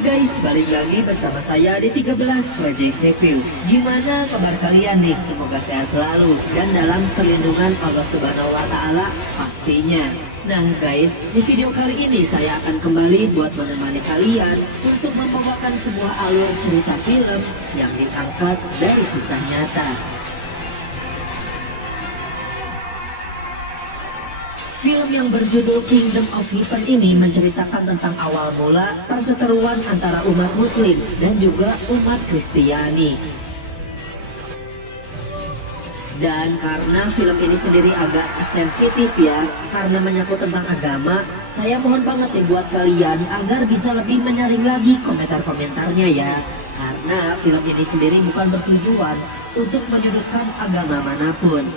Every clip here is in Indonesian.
Oke guys, balik lagi bersama saya di 13 Project Review. Gimana kabar kalian nih? Semoga sehat selalu dan dalam perlindungan Allah Subhanahu wa Ta'ala pastinya. Nah guys, di video kali ini saya akan kembali buat menemani kalian untuk membawakan sebuah alur cerita film yang diangkat dari kisah nyata. Film yang berjudul Kingdom of Heaven ini menceritakan tentang awal mula perseteruan antara umat Muslim dan juga umat Kristiani. Dan karena film ini sendiri agak sensitif ya, karena menyangkut tentang agama, saya mohon banget nih buat kalian agar bisa lebih menyaring lagi komentar-komentarnya ya. Karena film ini sendiri bukan bertujuan untuk menyudutkan agama manapun.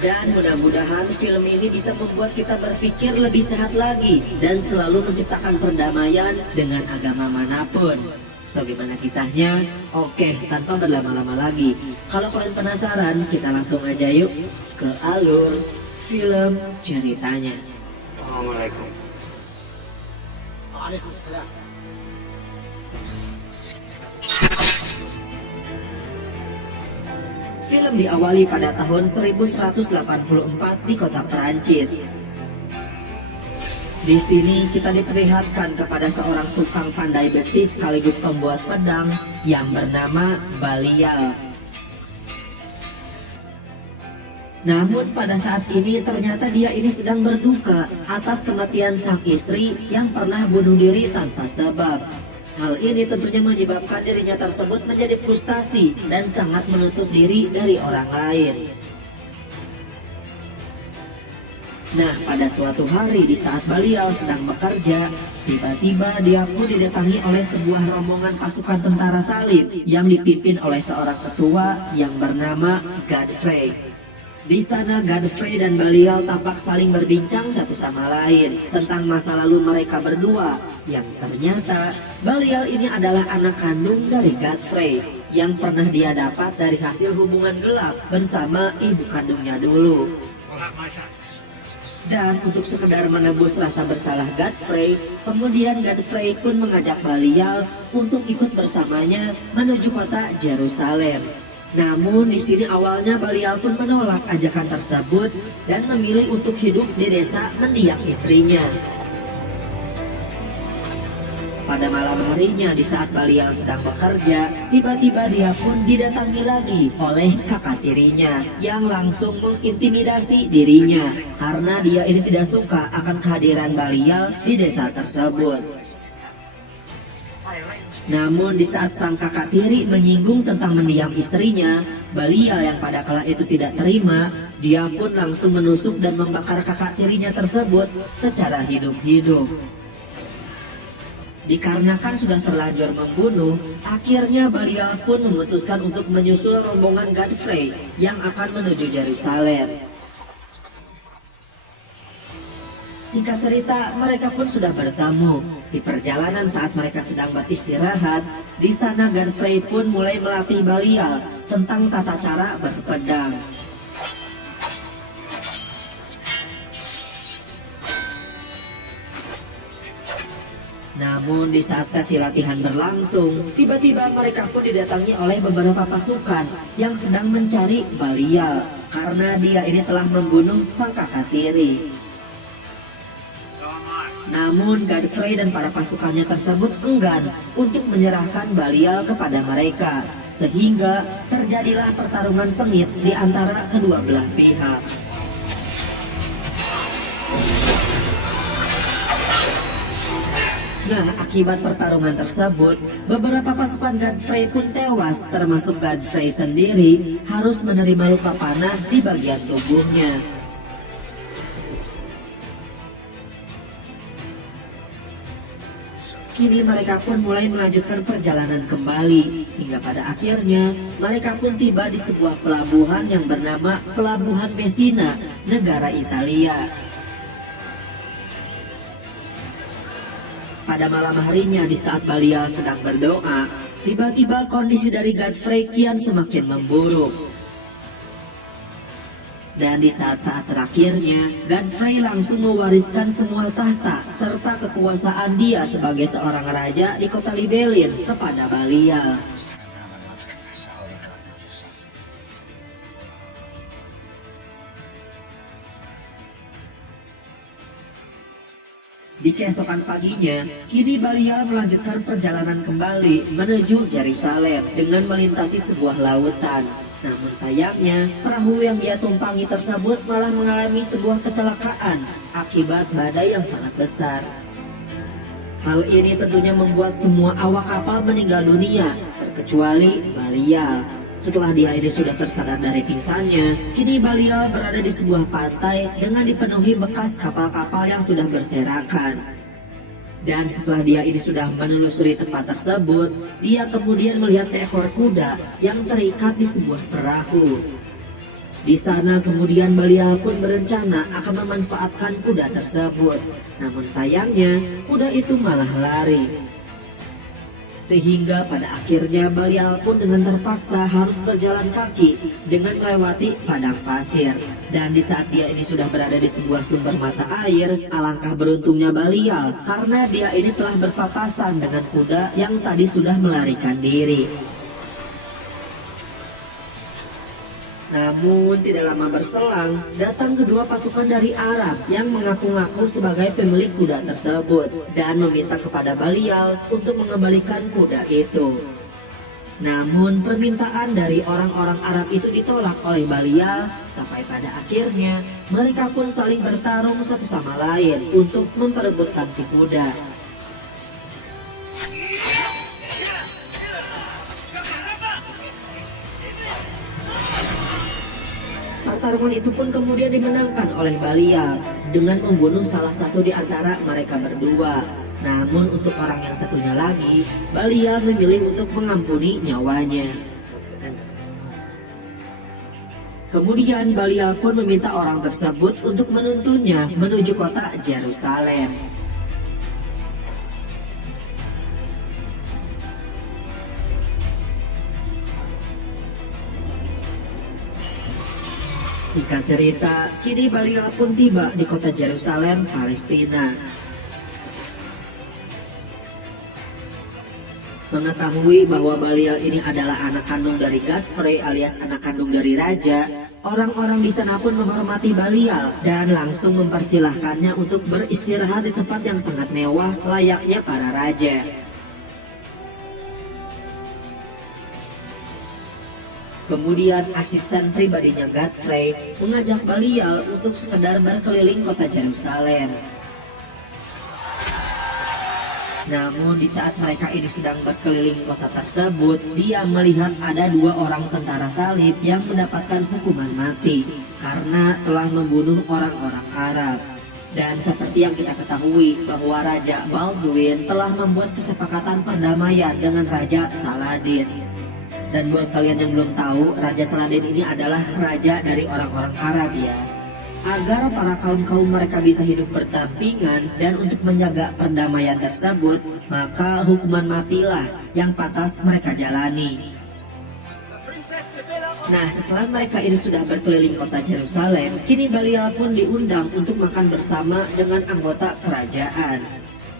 Dan mudah-mudahan film ini bisa membuat kita berpikir lebih sehat lagi dan selalu menciptakan perdamaian dengan agama manapun. So gimana kisahnya? Oke, tanpa berlama-lama lagi, kalau kalian penasaran, kita langsung aja yuk ke alur film ceritanya. Assalamualaikum. Waalaikumsalam. Film diawali pada tahun 1184 di kota Perancis. Di sini kita diperlihatkan kepada seorang tukang pandai besi sekaligus pembuat pedang yang bernama Balial. Namun pada saat ini ternyata dia ini sedang berduka atas kematian sang istri yang pernah bunuh diri tanpa sebab. Hal ini tentunya menyebabkan dirinya tersebut menjadi frustasi dan sangat menutup diri dari orang lain. Nah, pada suatu hari di saat Balial sedang bekerja, tiba-tiba dia pun didatangi oleh sebuah rombongan pasukan tentara salib yang dipimpin oleh seorang ketua yang bernama Godfrey. Di sana Godfrey dan Balial tampak saling berbincang satu sama lain tentang masa lalu mereka berdua, yang ternyata Balial ini adalah anak kandung dari Godfrey yang pernah dia dapat dari hasil hubungan gelap bersama ibu kandungnya dulu. Dan untuk sekedar menebus rasa bersalah Godfrey, kemudian Godfrey pun mengajak Balial untuk ikut bersamanya menuju kota Yerusalem. Namun di sini awalnya Balial pun menolak ajakan tersebut dan memilih untuk hidup di desa mendiang istrinya. Pada malam harinya di saat Balial sedang bekerja, tiba-tiba dia pun didatangi lagi oleh kakak tirinya yang langsung mengintimidasi dirinya karena dia ini tidak suka akan kehadiran Balial di desa tersebut. Namun di saat sang kakak tiri menyinggung tentang mendiam istrinya, Balial yang pada kala itu tidak terima, dia pun langsung menusuk dan membakar kakak tirinya tersebut secara hidup-hidup. Dikarenakan sudah terlanjur membunuh, akhirnya Balial pun memutuskan untuk menyusul rombongan Godfrey yang akan menuju Yerusalem. Singkat cerita, mereka pun sudah bertemu. Di perjalanan saat mereka sedang beristirahat, di sana Godfrey pun mulai melatih Balial tentang tata cara berpedang. Namun di saat sesi latihan berlangsung, tiba-tiba mereka pun didatangi oleh beberapa pasukan yang sedang mencari Balial karena dia ini telah membunuh sang kakak tiri. Namun Godfrey dan para pasukannya tersebut enggan untuk menyerahkan Balial kepada mereka, sehingga terjadilah pertarungan sengit di antara kedua belah pihak. Nah, akibat pertarungan tersebut, beberapa pasukan Godfrey pun tewas, termasuk Godfrey sendiri harus menerima luka panah di bagian tubuhnya. Kini mereka pun mulai melanjutkan perjalanan kembali, hingga pada akhirnya mereka pun tiba di sebuah pelabuhan yang bernama Pelabuhan Messina, negara Italia. Pada malam harinya di saat Balial sedang berdoa, tiba-tiba kondisi dari Godfrey kian semakin memburuk. Dan di saat-saat terakhirnya, Godfrey langsung mewariskan semua tahta serta kekuasaan dia sebagai seorang raja di kota Libelin kepada Balial. Di keesokan paginya, kini Balial melanjutkan perjalanan kembali menuju Yerusalem dengan melintasi sebuah lautan. Namun sayangnya, perahu yang dia tumpangi tersebut malah mengalami sebuah kecelakaan akibat badai yang sangat besar. Hal ini tentunya membuat semua awak kapal meninggal dunia, terkecuali Balial. Setelah dia ini sudah tersadar dari pingsannya, kini Balial berada di sebuah pantai dengan dipenuhi bekas kapal-kapal yang sudah berserakan. Dan setelah dia ini sudah menelusuri tempat tersebut, dia kemudian melihat seekor kuda yang terikat di sebuah perahu. Di sana kemudian Balial pun berencana akan memanfaatkan kuda tersebut. Namun sayangnya, kuda itu malah lari. Sehingga pada akhirnya Balial pun dengan terpaksa harus berjalan kaki dengan melewati padang pasir. Dan di saat dia ini sudah berada di sebuah sumber mata air, alangkah beruntungnya Balial karena dia ini telah berpapasan dengan kuda yang tadi sudah melarikan diri. Namun tidak lama berselang, datang kedua pasukan dari Arab yang mengaku-ngaku sebagai pemilik kuda tersebut dan meminta kepada Balial untuk mengembalikan kuda itu. Namun permintaan dari orang-orang Arab itu ditolak oleh Balial sampai pada akhirnya mereka pun saling bertarung satu sama lain untuk memperebutkan si kuda. Pertarungan itu pun kemudian dimenangkan oleh Balial dengan membunuh salah satu di antara mereka berdua. Namun untuk orang yang satunya lagi, Balial memilih untuk mengampuni nyawanya. Kemudian Balial pun meminta orang tersebut untuk menuntunnya menuju kota Yerusalem. Singkat cerita, kini Balial pun tiba di kota Yerusalem, Palestina. Mengetahui bahwa Balial ini adalah anak kandung dari Godfrey alias anak kandung dari raja, orang-orang di sana pun menghormati Balial dan langsung mempersilahkannya untuk beristirahat di tempat yang sangat mewah layaknya para raja. Kemudian asisten pribadinya Godfrey mengajak Balial untuk sekedar berkeliling kota Yerusalem. Namun di saat mereka ini sedang berkeliling kota tersebut, dia melihat ada dua orang tentara salib yang mendapatkan hukuman mati karena telah membunuh orang-orang Arab. Dan seperti yang kita ketahui bahwa Raja Baldwin telah membuat kesepakatan perdamaian dengan Raja Saladin. Dan buat kalian yang belum tahu, Raja Saladin ini adalah raja dari orang-orang Arab ya. Agar para kaum-kaum mereka bisa hidup berdampingan dan untuk menjaga perdamaian tersebut, maka hukuman matilah yang pantas mereka jalani. Nah, setelah mereka ini sudah berkeliling kota Yerusalem, kini Balial pun diundang untuk makan bersama dengan anggota kerajaan.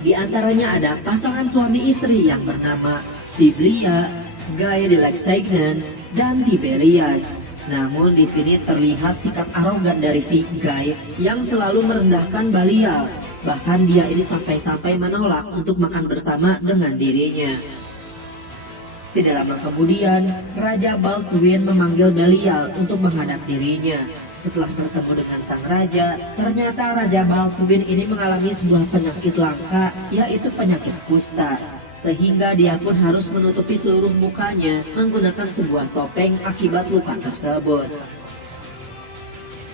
Di antaranya ada pasangan suami istri yang bernama Siblia, Guy de Lusignan, dan Tiberias. Namun di sini terlihat sikap arogan dari si Guy yang selalu merendahkan Balial. Bahkan dia ini sampai-sampai menolak untuk makan bersama dengan dirinya. Tidak lama kemudian, Raja Baldwin memanggil Balial untuk menghadap dirinya. Setelah bertemu dengan sang raja, ternyata Raja Baldwin ini mengalami sebuah penyakit langka, yaitu penyakit kusta. Sehingga dia pun harus menutupi seluruh mukanya menggunakan sebuah topeng akibat luka tersebut.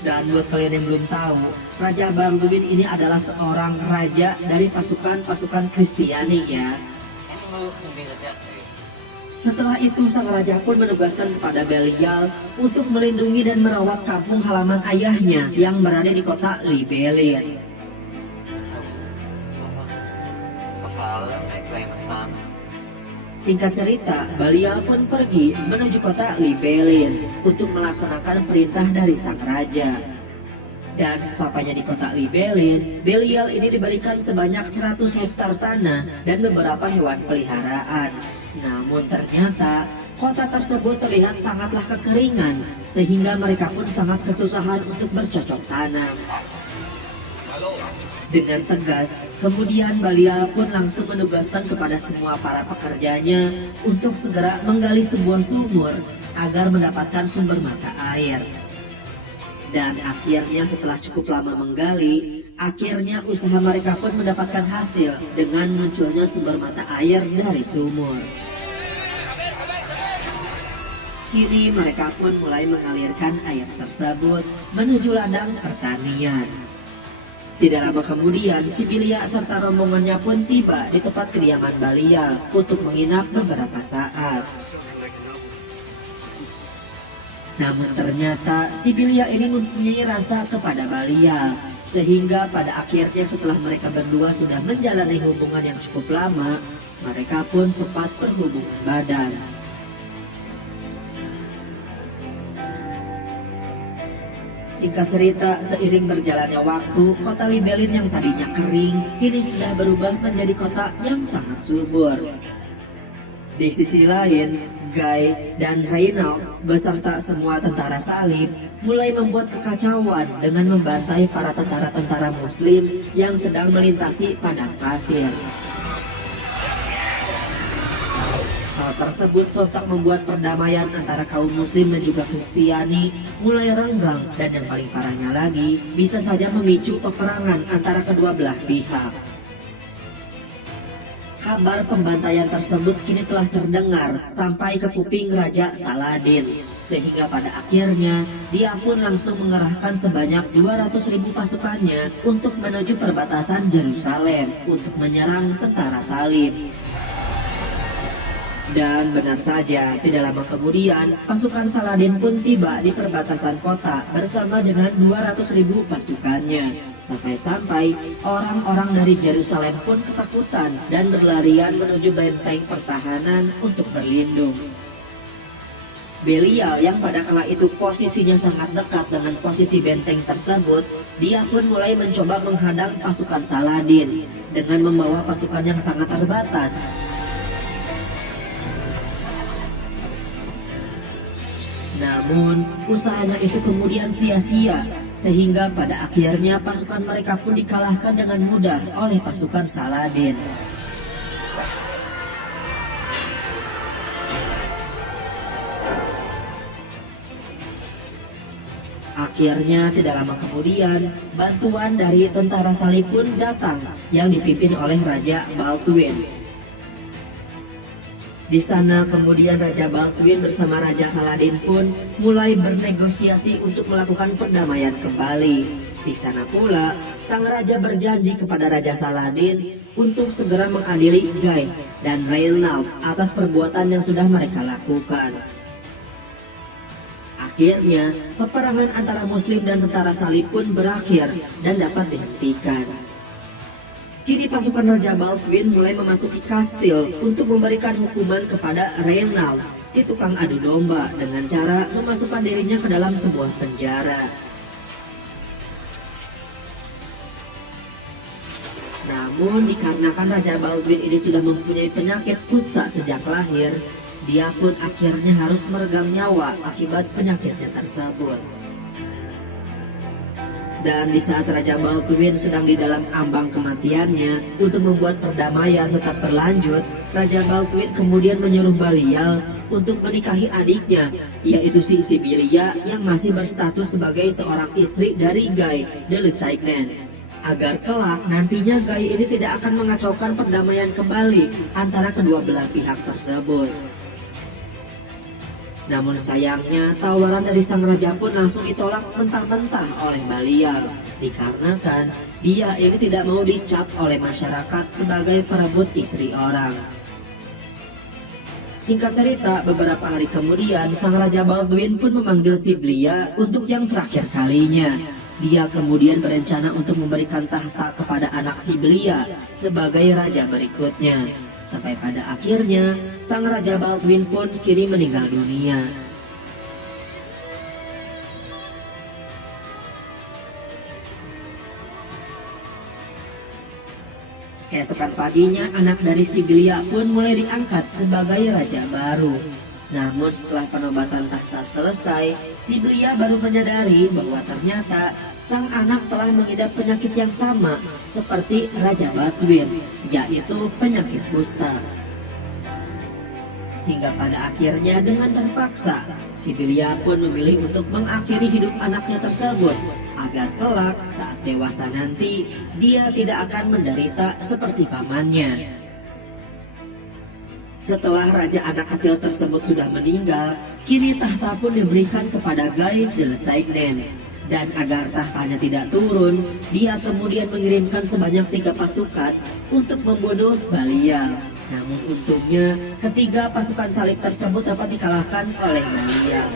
Dan buat kalian yang belum tahu, Raja Baldwin ini adalah seorang raja dari pasukan Kristiani ya. Setelah itu sang raja pun menugaskan kepada Balial untuk melindungi dan merawat kampung halaman ayahnya yang berada di kota Libelin. Singkat cerita, Belial pun pergi menuju kota Libelin untuk melaksanakan perintah dari sang raja. Dan sesampainya di kota Libelin, Belial ini diberikan sebanyak 100 hektar tanah dan beberapa hewan peliharaan. Namun ternyata kota tersebut terlihat sangatlah kekeringan, sehingga mereka pun sangat kesusahan untuk bercocok tanam. Dengan tegas, kemudian Belial pun langsung menugaskan kepada semua para pekerjanya untuk segera menggali sebuah sumur agar mendapatkan sumber mata air. Dan akhirnya setelah cukup lama menggali, akhirnya usaha mereka pun mendapatkan hasil dengan munculnya sumber mata air dari sumur. Kini mereka pun mulai mengalirkan air tersebut menuju ladang pertanian. Tidak lama kemudian, Sibilia serta rombongannya pun tiba di tempat kediaman Belial untuk menginap beberapa saat. Namun ternyata Sibilia ini mempunyai rasa kepada Belial, sehingga pada akhirnya setelah mereka berdua sudah menjalani hubungan yang cukup lama, mereka pun sempat berhubungan badan. Singkat cerita, seiring berjalannya waktu, kota Libelin yang tadinya kering, kini sudah berubah menjadi kota yang sangat subur. Di sisi lain, Guy dan Reynald beserta semua tentara salib mulai membuat kekacauan dengan membantai para tentara-tentara muslim yang sedang melintasi padang pasir. Hal tersebut sontak membuat perdamaian antara kaum muslim dan juga Kristiani mulai renggang, dan yang paling parahnya lagi bisa saja memicu peperangan antara kedua belah pihak. Kabar pembantaian tersebut kini telah terdengar sampai ke kuping Raja Saladin, sehingga pada akhirnya dia pun langsung mengerahkan sebanyak 200.000 pasukannya untuk menuju perbatasan Yerusalem untuk menyerang tentara salib. Dan benar saja, tidak lama kemudian pasukan Saladin pun tiba di perbatasan kota bersama dengan 200.000 pasukannya. Sampai-sampai orang-orang dari Yerusalem pun ketakutan dan berlarian menuju benteng pertahanan untuk berlindung. Belial yang pada kala itu posisinya sangat dekat dengan posisi benteng tersebut, dia pun mulai mencoba menghadang pasukan Saladin dengan membawa pasukan yang sangat terbatas. Namun, usahanya itu kemudian sia-sia, sehingga pada akhirnya pasukan mereka pun dikalahkan dengan mudah oleh pasukan Saladin. Akhirnya tidak lama kemudian, bantuan dari tentara salib pun datang yang dipimpin oleh Raja Baldwin. Di sana kemudian Raja Baldwin bersama Raja Saladin pun mulai bernegosiasi untuk melakukan perdamaian kembali. Di sana pula, sang raja berjanji kepada Raja Saladin untuk segera mengadili Guy dan Reynald atas perbuatan yang sudah mereka lakukan. Akhirnya, peperangan antara Muslim dan tentara salib pun berakhir dan dapat dihentikan. Kini pasukan Raja Baldwin mulai memasuki kastil untuk memberikan hukuman kepada Reynald, si tukang adu domba, dengan cara memasukkan dirinya ke dalam sebuah penjara. Namun dikarenakan Raja Baldwin ini sudah mempunyai penyakit kusta sejak lahir, dia pun akhirnya harus meregang nyawa akibat penyakitnya tersebut. Dan di saat Raja Baldwin sedang di dalam ambang kematiannya, untuk membuat perdamaian tetap berlanjut, Raja Baldwin kemudian menyuruh Belial untuk menikahi adiknya, yaitu si Sibilia yang masih berstatus sebagai seorang istri dari Guy de Lusignan, agar kelak nantinya Guy ini tidak akan mengacaukan perdamaian kembali antara kedua belah pihak tersebut. Namun sayangnya tawaran dari sang raja pun langsung ditolak mentah-mentah oleh Belial, dikarenakan dia ini tidak mau dicap oleh masyarakat sebagai perebut istri orang. Singkat cerita, beberapa hari kemudian sang Raja Baldwin pun memanggil Sibilia untuk yang terakhir kalinya. Dia kemudian berencana untuk memberikan tahta kepada anak Sibilia sebagai raja berikutnya. Sampai pada akhirnya, sang Raja Baldwin pun kini meninggal dunia. Keesokan paginya, anak dari Sibilia pun mulai diangkat sebagai raja baru. Namun setelah penobatan tahta selesai, Sibilia baru menyadari bahwa ternyata sang anak telah mengidap penyakit yang sama seperti Raja Baldwin, yaitu penyakit kusta. Hingga pada akhirnya dengan terpaksa, Sibilia pun memilih untuk mengakhiri hidup anaknya tersebut, agar kelak saat dewasa nanti dia tidak akan menderita seperti pamannya. Setelah raja anak kecil tersebut sudah meninggal, kini tahta pun diberikan kepada Guy de Lessegne. Dan agar tahtanya tidak turun, dia kemudian mengirimkan sebanyak 3 pasukan untuk membunuh Balial. Namun untungnya, ketiga pasukan salib tersebut dapat dikalahkan oleh Balial.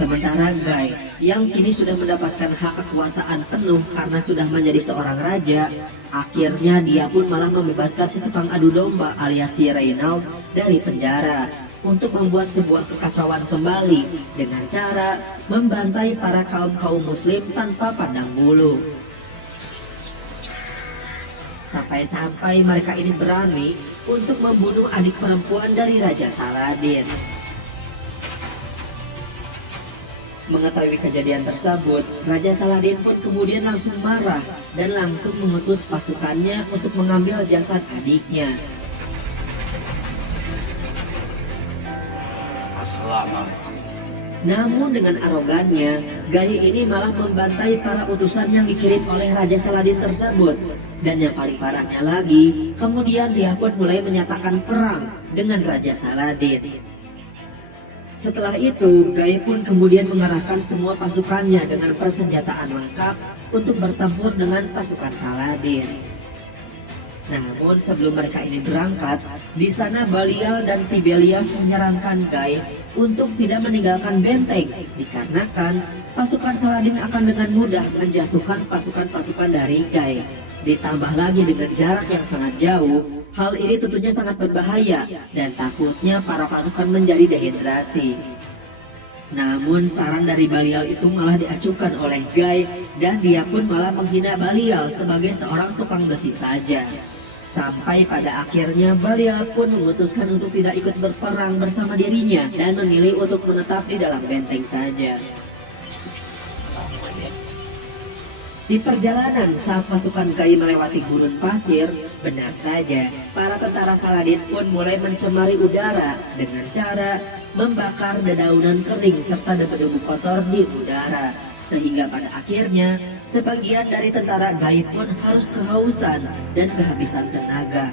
Sementara Guy, yang kini sudah mendapatkan hak kekuasaan penuh karena sudah menjadi seorang raja, akhirnya dia pun malah membebaskan si tukang adu domba alias si Reynald dari penjara untuk membuat sebuah kekacauan kembali dengan cara membantai para kaum muslim tanpa pandang bulu. Sampai-sampai mereka ini berani untuk membunuh adik perempuan dari Raja Saladin. Mengetahui kejadian tersebut, Raja Saladin pun kemudian langsung marah dan langsung mengutus pasukannya untuk mengambil jasad adiknya. Namun dengan arogannya, Guy ini malah membantai para utusan yang dikirim oleh Raja Saladin tersebut. Dan yang paling parahnya lagi, kemudian dia pun mulai menyatakan perang dengan Raja Saladin. Setelah itu, Guy pun kemudian mengerahkan semua pasukannya dengan persenjataan lengkap untuk bertempur dengan pasukan Saladin. Namun sebelum mereka ini berangkat, di sana Balial dan Tiberius menyarankan Guy untuk tidak meninggalkan benteng, dikarenakan pasukan Saladin akan dengan mudah menjatuhkan pasukan-pasukan dari Guy. Ditambah lagi dengan jarak yang sangat jauh, hal ini tentunya sangat berbahaya dan takutnya para pasukan menjadi dehidrasi. Namun saran dari Balial itu malah diacuhkan oleh Guy dan dia pun malah menghina Balial sebagai seorang tukang besi saja. Sampai pada akhirnya Balial pun memutuskan untuk tidak ikut berperang bersama dirinya dan memilih untuk menetap di dalam benteng saja. Di perjalanan saat pasukan Guy melewati gurun pasir, benar saja, para tentara Saladin pun mulai mencemari udara dengan cara membakar dedaunan kering serta debu-debu kotor di udara. Sehingga pada akhirnya, sebagian dari tentara Guy pun harus kehausan dan kehabisan tenaga.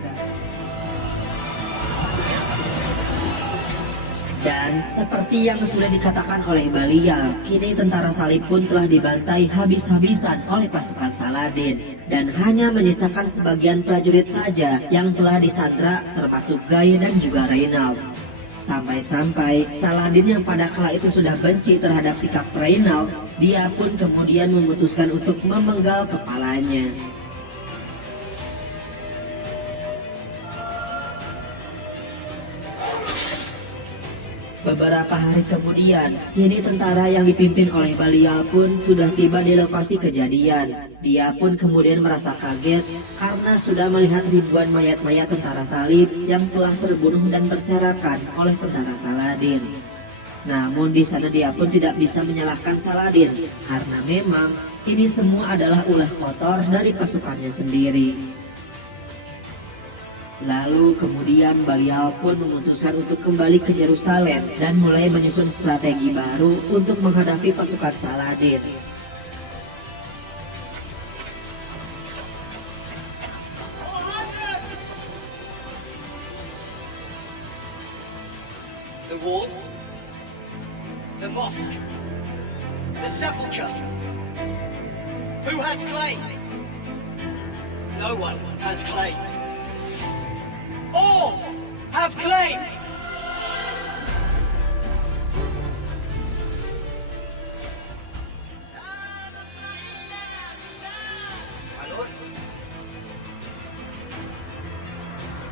Dan seperti yang sudah dikatakan oleh Balial, kini tentara salib pun telah dibantai habis-habisan oleh pasukan Saladin. Dan hanya menyisakan sebagian prajurit saja yang telah disandra termasuk Guy dan juga Reynald. Sampai-sampai Saladin yang pada kala itu sudah benci terhadap sikap Reynald, dia pun kemudian memutuskan untuk memenggal kepalanya. Beberapa hari kemudian, kini tentara yang dipimpin oleh Balial pun sudah tiba di lokasi kejadian. Dia pun kemudian merasa kaget karena sudah melihat ribuan mayat-mayat tentara salib yang telah terbunuh dan berserakan oleh tentara Saladin. Namun di sana dia pun tidak bisa menyalahkan Saladin karena memang ini semua adalah ulah kotor dari pasukannya sendiri. Lalu kemudian Balial pun memutuskan untuk kembali ke Yerusalem dan mulai menyusun strategi baru untuk menghadapi pasukan Saladin. The wall, the mosque, the sepulchre. Who has claim? No one has claim. All have claim.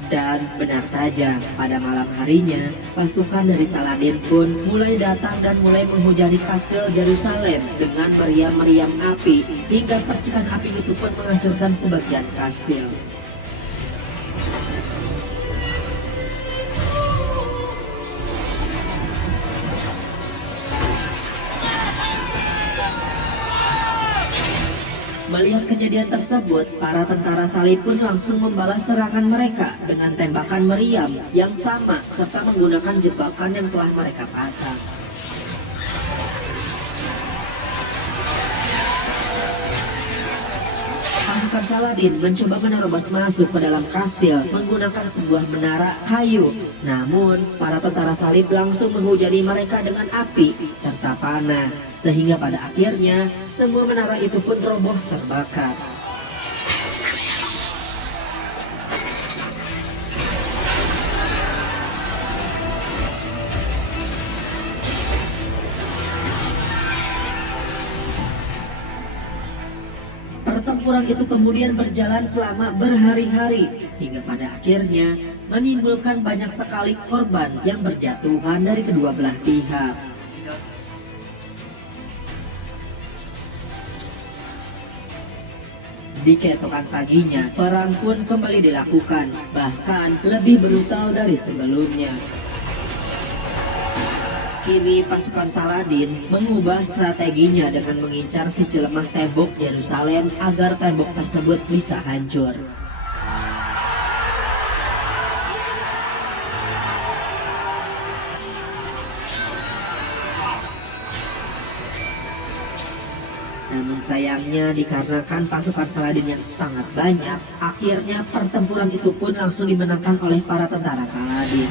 Dan benar saja, pada malam harinya, pasukan dari Saladin pun mulai datang dan mulai menghujani kastil Yerusalem dengan meriam-meriam api, hingga percikan api itu pun menghancurkan sebagian kastil. Melihat kejadian tersebut, para tentara salib pun langsung membalas serangan mereka dengan tembakan meriam yang sama serta menggunakan jebakan yang telah mereka pasang. Pasukan Saladin mencoba menerobos masuk ke dalam kastil menggunakan sebuah menara kayu. Namun, para tentara salib langsung menghujani mereka dengan api serta panah, sehingga pada akhirnya semua menara itu pun roboh terbakar. Pertempuran itu kemudian berjalan selama berhari-hari, hingga pada akhirnya menimbulkan banyak sekali korban yang berjatuhan dari kedua belah pihak. Di keesokan paginya, perang pun kembali dilakukan, bahkan lebih brutal dari sebelumnya. Kini pasukan Saladin mengubah strateginya dengan mengincar sisi lemah tembok Yerusalem agar tembok tersebut bisa hancur. Namun sayangnya dikarenakan pasukan Saladin yang sangat banyak, akhirnya pertempuran itu pun langsung dimenangkan oleh para tentara Saladin.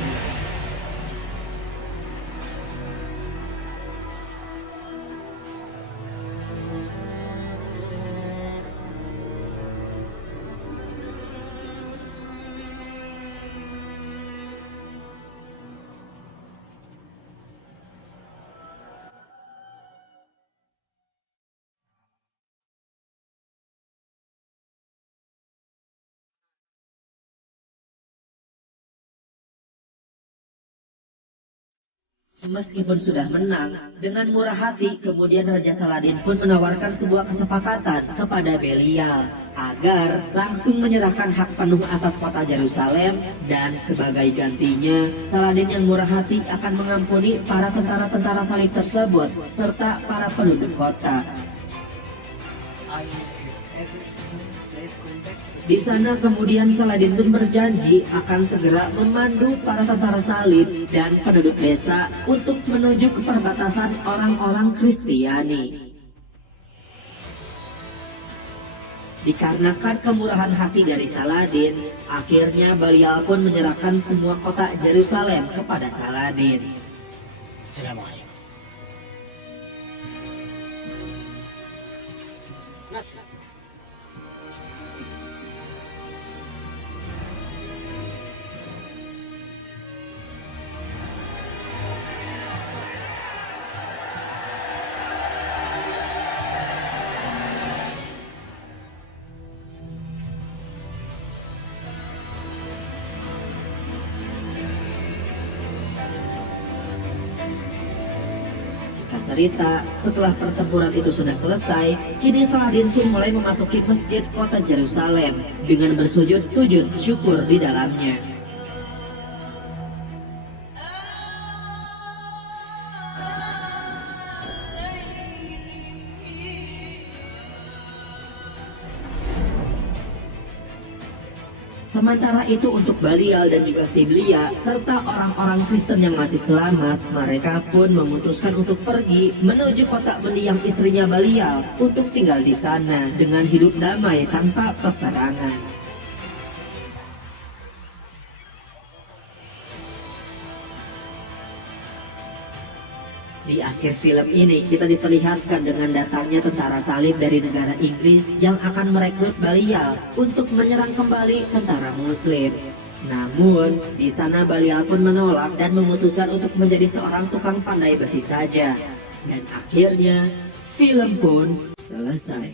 Meskipun sudah menang, dengan murah hati kemudian Raja Saladin pun menawarkan sebuah kesepakatan kepada Belial agar langsung menyerahkan hak penuh atas kota Yerusalem, dan sebagai gantinya Saladin yang murah hati akan mengampuni para tentara-tentara salib tersebut serta para penduduk kota. Di sana kemudian Saladin pun berjanji akan segera memandu para tentara salib dan penduduk desa untuk menuju ke perbatasan orang-orang Kristiani. Dikarenakan kemurahan hati dari Saladin, akhirnya Belial pun menyerahkan semua kota Yerusalem kepada Saladin. Assalamualaikum. Cerita, setelah pertempuran itu sudah selesai, kini Saladin pun mulai memasuki masjid kota Yerusalem dengan bersujud-sujud syukur di dalamnya. Sementara itu untuk Belial dan juga Siblia serta orang-orang Kristen yang masih selamat, mereka pun memutuskan untuk pergi menuju kota mendiang istrinya Belial untuk tinggal di sana dengan hidup damai tanpa peperangan. Di akhir film ini kita diperlihatkan dengan datangnya tentara salib dari negara Inggris yang akan merekrut Belial untuk menyerang kembali tentara Muslim. Namun di sana Belial pun menolak dan memutuskan untuk menjadi seorang tukang pandai besi saja. Dan akhirnya film pun selesai.